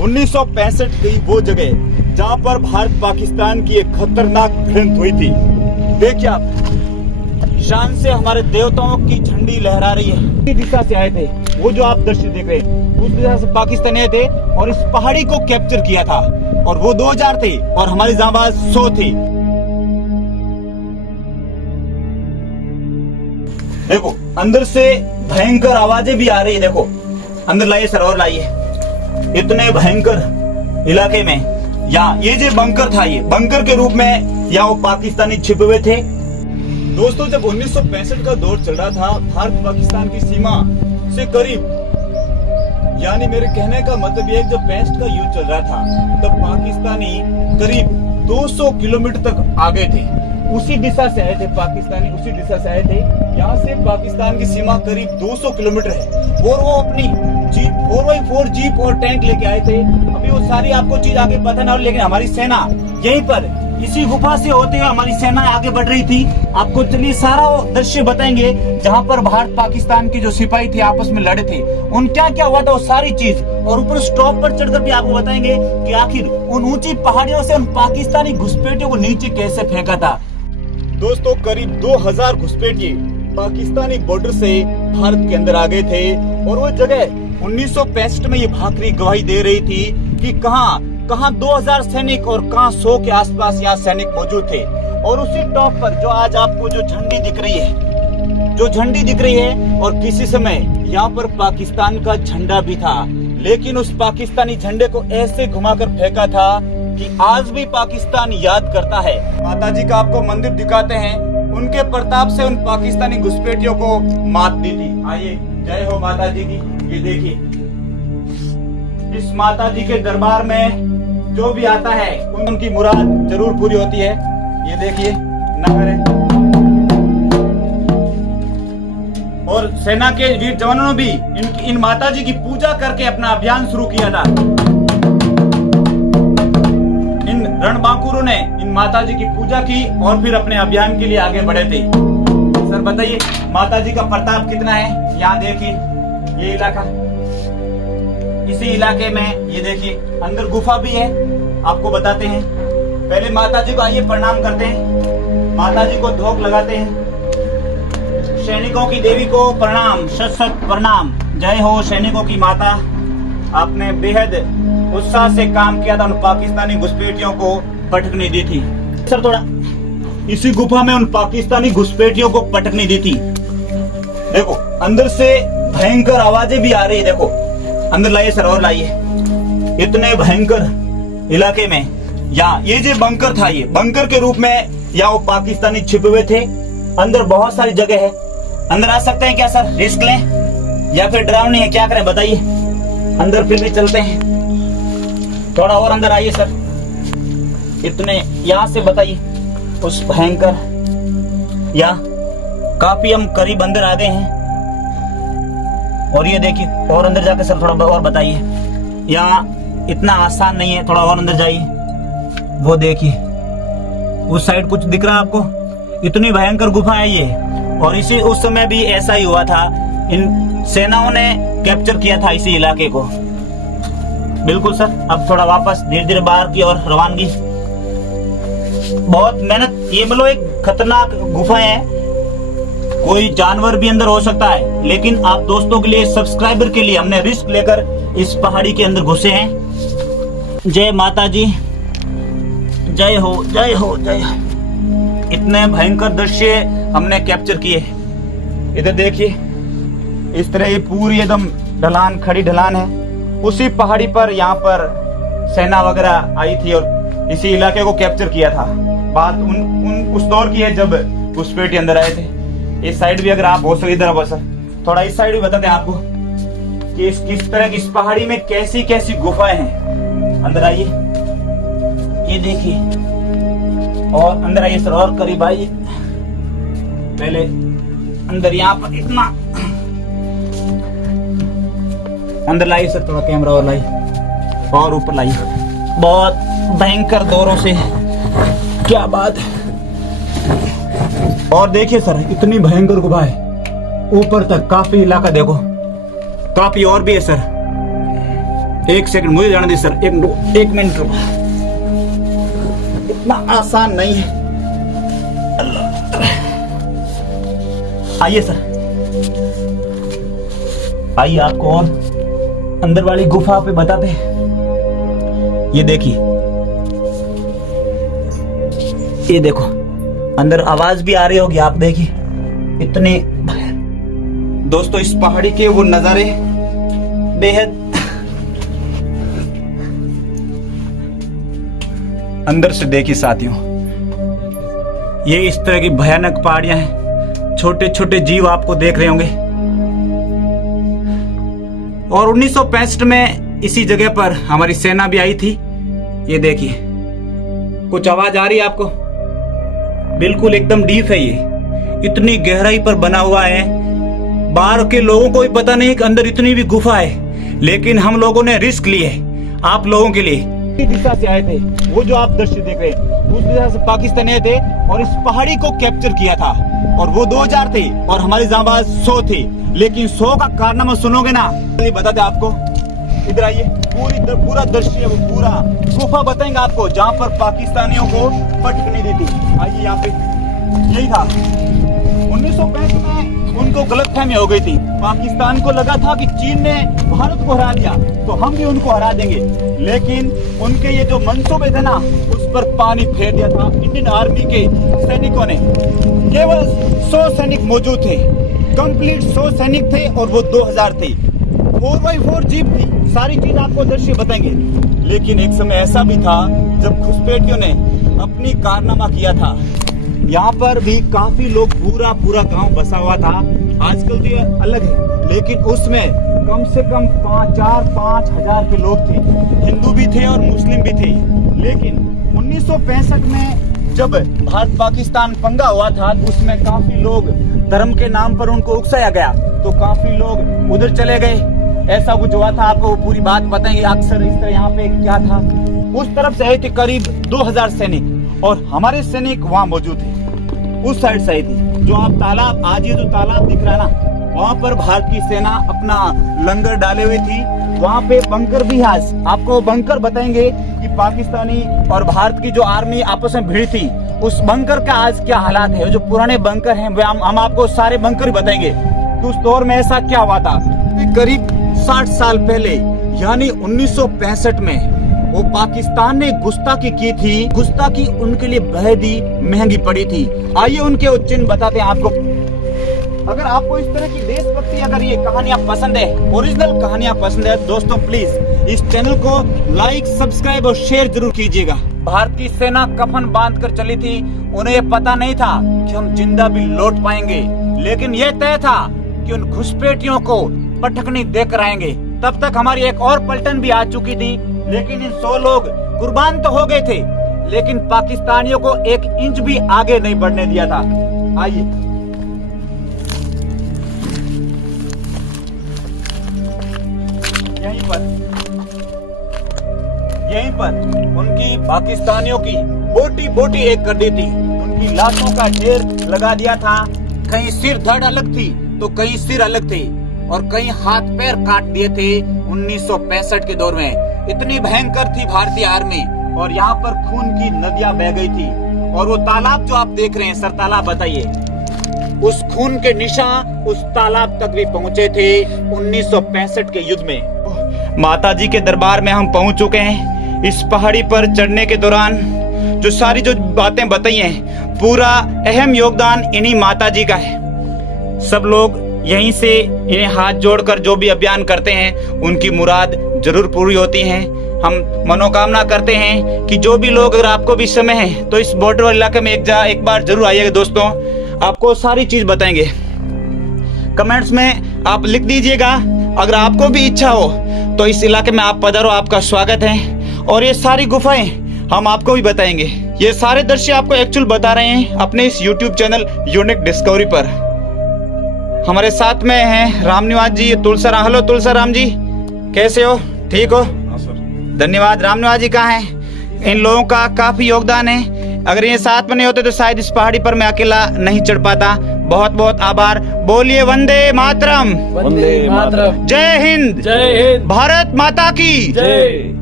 1965 की वो जगह जहां पर भारत पाकिस्तान की एक खतरनाक भिड़ंत हुई थी। देखिए आप, शान से हमारे देवताओं की झंडी लहरा रही है। इस दिशा से आए थे, वो जो आप दृश्य देख रहे हैं उस दिशा से पाकिस्तानी आए थे और इस पहाड़ी को कैप्चर किया था। और वो 2000 थे और हमारी जांबाज 100 थी। देखो अंदर से भयंकर आवाजें भी आ रही है। देखो अंदर लाइए सर, और लाइए। इतने भयंकर इलाके में यहाँ ये जो बंकर था, ये बंकर के रूप में यहाँ वो पाकिस्तानी छिपे हुए थे। दोस्तों जब 1965 का दौर चल रहा था, भारत पाकिस्तान की सीमा से करीब, यानी मेरे कहने का मतलब ये, जब 65 का युद्ध चल रहा था तब पाकिस्तानी करीब 200 किलोमीटर तक आगे थे। उसी दिशा से आए थे पाकिस्तानी, उसी दिशा से आए थे। यहाँ से पाकिस्तान की सीमा करीब 200 किलोमीटर है और वो अपनी जीप 4x4 जीप और टैंक लेके आए थे। अभी वो सारी आपको चीज आगे पता ना हो, लेकिन हमारी सेना यहीं पर इसी गुफा से होते हुए हमारी सेना आगे बढ़ रही थी। आपको चलिए सारा वो दृश्य बताएंगे जहाँ पर भारत पाकिस्तान के जो सिपाही थे आपस में लड़े थे, उन क्या क्या हुआ था वो सारी चीज। और ऊपर स्टॉप पर चढ़कर भी आपको बताएंगे कि आखिर उन ऊंची पहाड़ियों से उन पाकिस्तानी घुसपैठियों को नीचे कैसे फेंका था। दोस्तों करीब 2000 घुसपैठिए पाकिस्तानी बॉर्डर से भारत के अंदर आ गए थे और वो जगह 1965 में ये भाकरी गवाही दे रही थी कि कहाँ 2000 सैनिक और कहाँ 100 के आसपास यहाँ सैनिक मौजूद थे। और उसी टॉप पर जो आज आपको जो झंडी दिख रही है, और किसी समय यहाँ पर पाकिस्तान का झंडा भी था, लेकिन उस पाकिस्तानी झंडे को ऐसे घुमाकर फेंका था कि आज भी पाकिस्तान याद करता है। माता जी का आपको मंदिर दिखाते हैं, उनके प्रताप से उन पाकिस्तानी घुसपैठियों को मात दी थी। आइए, जय हो माता जी की। ये देखिए, इस माता जी के दरबार में जो भी आता है उनकी मुराद जरूर पूरी होती है। ये देखिए नहर है और सेना के वीर जवानों ने भी इन माता जी की पूजा करके अपना अभियान शुरू किया था। इन रणबांकुरों ने इन माता जी की पूजा की और फिर अपने अभियान के लिए आगे बढ़े थे। सर बताइए माता जी का प्रताप कितना है। यहाँ देखिए ये इलाका, इसी इलाके में ये देखिए अंदर गुफा भी है, आपको बताते हैं। पहले माता जी को आइए प्रणाम करते हैं, माता जी को धोख लगाते हैं। सैनिकों की देवी को प्रणाम, शत शत प्रणाम। जय हो सैनिकों की माता, आपने बेहद उत्साह से काम किया था, उन पाकिस्तानी घुसपैठियों को पटकने दी थी। सर थोड़ा, इसी गुफा में उन पाकिस्तानी घुसपैठियों को पटकने दी थी। देखो अंदर से भयंकर आवाजें भी आ रही है। देखो अंदर लाइए सर, और लाइए। इतने भयंकर इलाके में यहाँ ये जो बंकर था, ये बंकर के रूप में यहाँ वो पाकिस्तानी छिपे हुए थे। अंदर बहुत सारी जगह है, अंदर आ सकते हैं क्या सर? रिस्क लें या फिर डरावनी है, क्या करें बताइए? अंदर फिर भी चलते हैं, थोड़ा और अंदर आइए सर। इतने यहाँ से बताइए उस भयंकर, यहाँ काफी हम करीब अंदर आ गए हैं। और ये देखिए और अंदर जाके सर थोड़ा और बताइए। यहाँ इतना आसान नहीं है, थोड़ा और अंदर जाइए। वो देखिए उस साइड कुछ दिख रहा है आपको? इतनी भयंकर गुफा है ये। और इसी उस समय भी ऐसा ही हुआ था, इन सेनाओं ने कैप्चर किया था इसी इलाके को। बिल्कुल सर, अब थोड़ा वापस धीरे धीरे बाहर की ओर रवानगी। बहुत मेहनत, ये मतलब एक खतरनाक गुफा है, कोई जानवर भी अंदर हो सकता है, लेकिन आप दोस्तों के लिए, सब्सक्राइबर के लिए हमने रिस्क लेकर इस पहाड़ी के अंदर घुसे हैं। जय माता जी, जय हो जय हो जय हो। इतने भयंकर दृश्य हमने कैप्चर किए। इधर देखिए इस तरह ये पूरी एकदम ढलान, खड़ी ढलान है। उसी पहाड़ी पर यहाँ पर सेना वगैरह आई थी और इसी इलाके को कैप्चर किया था। बात उस दौर की है जब घुसपैठी अंदर आए थे। इस साइड भी अगर आप हो सके, इधर बस थोड़ा इस साइड भी बताते हैं आपको कि किस तरह की इस पहाड़ी में कैसी कैसी गुफाएं हैं। अंदर आइए, ये देखिए, और अंदर आइए सर, और करीब आइए। पहले अंदर यहाँ पर इतना अंदर लाइए सर, थोड़ा कैमरा और लाइए और ऊपर लाइए। बहुत भयंकर दौरों से, क्या बात है। और देखिए सर इतनी भयंकर गुफा है, ऊपर तक काफी इलाका देखो, काफी और भी है सर। एक सेकंड मुझे जाने दे सर, एक मिनट रुको। इतना आसान नहीं है। आइए सर, आइए आपको और अंदर वाली गुफा पे बताते हैं। ये देखिए, ये देखो अंदर आवाज भी आ रही होगी, आप देखिए इतने। दोस्तों इस पहाड़ी के वो नजारे बेहद, अंदर से देखिए साथियों, ये इस तरह की भयानक पहाड़ियां हैं। छोटे छोटे जीव आपको देख रहे होंगे। और 1965 में इसी जगह पर हमारी सेना भी आई थी। ये देखिए, कुछ आवाज आ रही है आपको? बिल्कुल एकदम डीप है, ये इतनी गहराई पर बना हुआ है। बाहर के लोगों को भी पता नहीं कि अंदर इतनी भी गुफा है, लेकिन हम लोगों ने रिस्क लिए आप लोगों के लिए। दिशा से आए थे, वो जो आप दृश्य देख रहे हैं उस दिशा से पाकिस्तानी आए थे और इस पहाड़ी को कैप्चर किया था। और वो 2000 थे और हमारी जांबाज 100 थे। लेकिन 100 का कारनामा सुनोगे ना, ये बताते आपको। इधर आइए, पूरा दृश्य, वो पूरा गुफा बताएंगे आपको जहाँ पर पाकिस्तानियों को पटक नहीं देती। आइए यहाँ पे, यही था 1965 में। उनको गलतफहमी हो गई थी। पाकिस्तान को लगा था कि चीन ने भारत को हरा दिया तो हम भी उनको हरा देंगे, लेकिन उनके ये जो मंसूबे थे ना, उस पर पानी फेर दिया था इंडियन आर्मी के सैनिकों ने। केवल 100 सैनिक मौजूद थे, कंप्लीट 100 सैनिक थे और वो 2000 थे। 4x4 जीप थी, सारी चीज आपको दृश्य बताएंगे। लेकिन एक समय ऐसा भी था जब घुसपैठियों ने अपनी कारनामा किया था। यहाँ पर भी काफी लोग, पूरा गांव बसा हुआ था। आजकल तो ये अलग है, लेकिन उसमें कम से कम 4-5 हजार के लोग थे। हिंदू भी थे और मुस्लिम भी थे। लेकिन 1965 में जब भारत पाकिस्तान पंगा हुआ था, तो उसमें काफी लोग धर्म के नाम पर उनको उकसाया गया, तो काफी लोग उधर चले गए। ऐसा कुछ हुआ था, आपको पूरी बात बताएंगे। अक्सर इस तरह यहाँ पे क्या था, उस तरफ से आए थे करीब 2000 सैनिक और हमारे सैनिक वहाँ मौजूद थे। उस साइड से आई थी। जो आप तालाब, आज ये जो तालाब दिख रहा है ना, वहाँ पर भारत की सेना अपना लंगर डाले हुए थी। वहाँ पे बंकर भी है। आपको बंकर बताएंगे कि पाकिस्तानी और भारत की जो आर्मी आपस में भिड़ी थी, उस बंकर का आज क्या हालात है। जो पुराने बंकर हैं हम आपको सारे बंकर बताएंगे कि उस दौर में ऐसा क्या हुआ था। करीब 60 साल पहले यानी 1965 में वो पाकिस्तान ने गुस्ताखी की थी। गुस्ताखी उनके लिए बेहद ही महंगी पड़ी थी। आइए उनके उच्चिन्ह बताते हैं आपको। अगर आपको इस तरह की देशभक्ति, अगर ये कहानियां पसंद है, ओरिजिनल कहानियां पसंद है, दोस्तों प्लीज इस चैनल को लाइक, सब्सक्राइब और शेयर जरूर कीजिएगा। भारतीय सेना कफन बांध कर चली थी। उन्हें ये पता नहीं था कि हम जिंदा भी लौट पाएंगे, लेकिन यह तय था कि उन घुसपैठियों को पटकनी देकर आएंगे। तब तक हमारी एक और पलटन भी आ चुकी थी, लेकिन इन 100 लोग कुर्बान तो हो गए थे, लेकिन पाकिस्तानियों को 1 इंच भी आगे नहीं बढ़ने दिया था। आइए, यहीं पर उनकी पाकिस्तानियों की बोटी एक कर दी थी। उनकी लाशों का ढेर लगा दिया था। कहीं सिर धड़ अलग थी तो कहीं सिर अलग थे और कहीं हाथ पैर काट दिए थे। 1965 के दौर में इतनी भयंकर थी भारतीय आर्मी। और यहाँ पर खून की नदियां बह गई थी। और वो तालाब जो आप देख रहे हैं, सर तालाब बताइए, उस खून के निशान उस तालाब तक भी पहुंचे थे 1965 के युद्ध में। माता जी के दरबार में हम पहुंच चुके हैं। इस पहाड़ी पर चढ़ने के दौरान जो सारी जो बातें बताई हैं, पूरा अहम योगदान इन्हीं माता जी का है। सब लोग यहीं से इन्हें हाथ जोड़कर जो भी अभियान करते हैं, उनकी मुराद जरूर पूरी होती है। हम मनोकामना करते हैं कि जो भी लोग, अगर आपको भी समय है तो इस बॉर्डर वाले इलाके में एक बार जरूर आइएगा दोस्तों। आपको सारी चीज बताएंगे। कमेंट्स में आप लिख दीजिएगा। अगर आपको भी इच्छा हो तो इस इलाके में आप पधारो, आपका स्वागत है। और ये सारी गुफाएं हम आपको भी बताएंगे। ये सारे दृश्य आपको एक्चुअल बता रहे हैं अपने इस YouTube चैनल यूनिक डिस्कवरी पर। हमारे साथ में हैं रामनिवास जी, तुलसाराम। हेलो तुलसाराम जी, कैसे हो? ठीक हो? धन्यवाद। रामनिवास जी कहाँ हैं? इन लोगों का काफी योगदान है। अगर ये साथ में नहीं होते तो शायद इस पहाड़ी पर मैं अकेला नहीं चढ़ पाता। बहुत बहुत आभार। बोलिए वंदे मातरम। वंदे मातरम। जय हिंद। जय हिंद। भारत माता की जय।